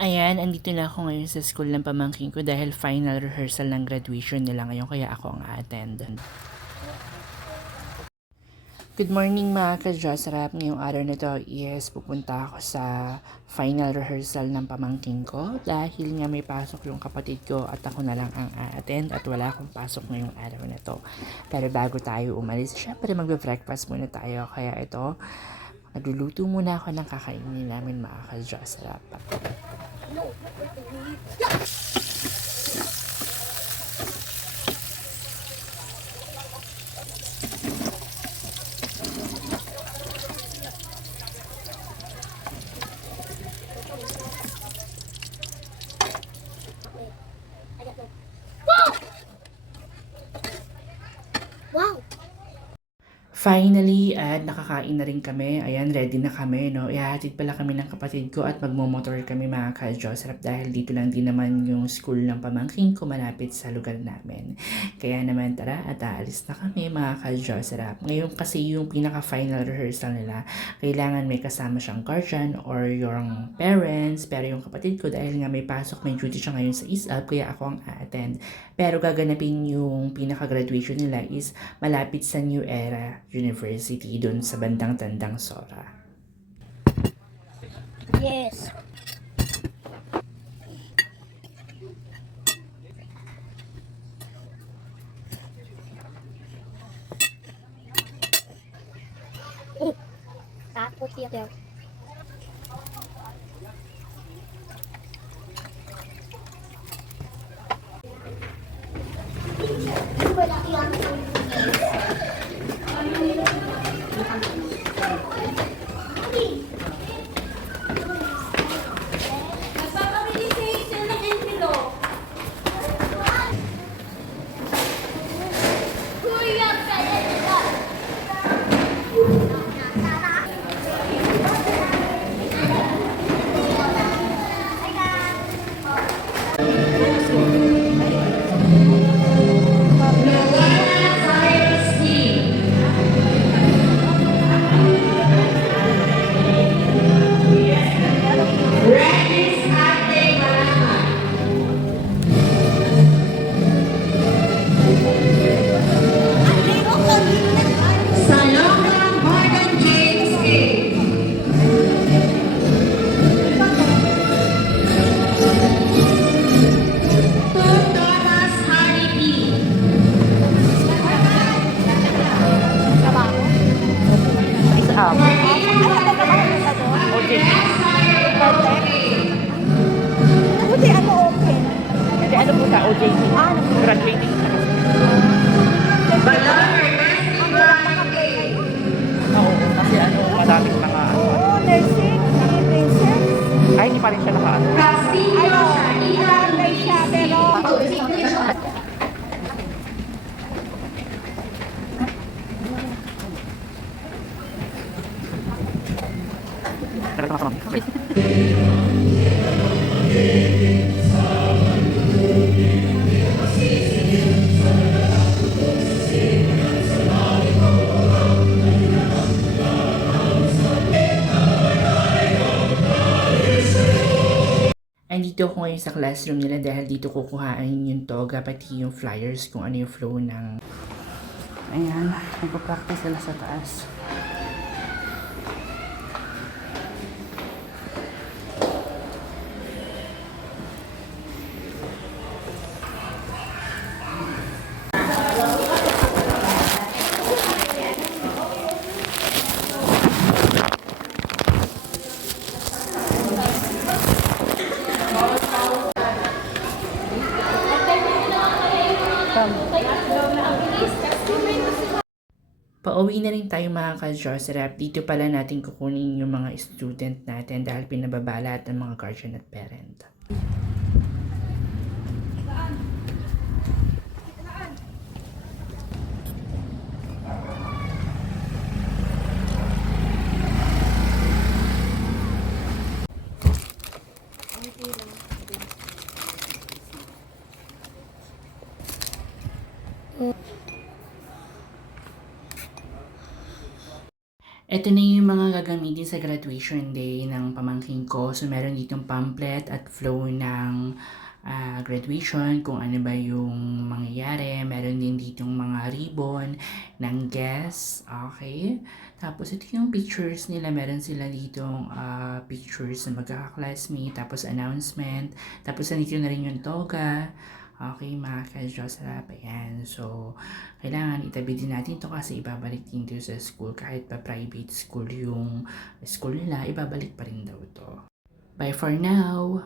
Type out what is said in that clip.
Ayan, andito na ako ngayon sa school ng pamangkin ko dahil final rehearsal ng graduation nila ngayon kaya ako ang attend. Good morning mga ka-Josrap. Ngayong araw na to is pupunta ako sa final rehearsal ng pamangkin ko dahil nga may pasok yung kapatid ko at ako na lang ang attend at wala akong pasok ngayong araw na to. Pero bago tayo umalis, syempre magbe-breakfast muna tayo kaya ito, nagluluto muna ako ng kakainin namin mga ka-Josrap. Wow! Finally, at nakakain na rin kami. Ayan, ready na kami, no? Ihahatid pala kami ng kapatid ko at magmomotor kami mga ka-Josrap dahil dito lang din naman yung school ng pamangkin ko malapit sa lugar namin. Kaya naman tara at aalis na kami mga ka-Josrap. Ngayon kasi yung pinaka-final rehearsal nila, kailangan may kasama siyang guardian or yung parents. Pero yung kapatid ko dahil nga may pasok, may duty siya ngayon sa ISAP, kaya ako ang a-attend. Pero gaganapin yung pinaka-graduation nila is malapit sa New Era University doon sa bandang Tandang Sora. Yes. Takot siya. Buti ano open? Hindi, ano po sa OJT? Ah, Graduating na kasi. Oo, kasi ano, madaming mga ano. Oo, nursing, princess. Ay, hindi pa rin siya naka-ano. Ano, nag-apply siya, pero Talaga naman. Andito ako ngayon sa classroom nila dahil dito kukuhain yung toga pati yung flyers kung ano yung flow ng... Ayan, nagpa-practice sila sa taas. Pauwi na rin tayo mga ka-Josrap. Dito pala natin kukunin yung mga student natin dahil pinababala at ng mga guardian at parent. Ito na yung mga gagamitin sa graduation day ng pamangkin ko. So, meron ditong pamphlet at flow ng graduation, kung ano ba yung mangyayari. Meron din ditong mga ribbon ng guests. Okay? Tapos, ito yung pictures nila. Meron sila ditong pictures na magkaka-classmate. Tapos, announcement. Tapos, nandito na rin yung toga. Okay, mga ka-Joseph. Ayan. So, kailangan itabi din natin to kasi ibabalik din to sa school. Kahit pa private school yung school nila, ibabalik pa rin daw to. Bye for now!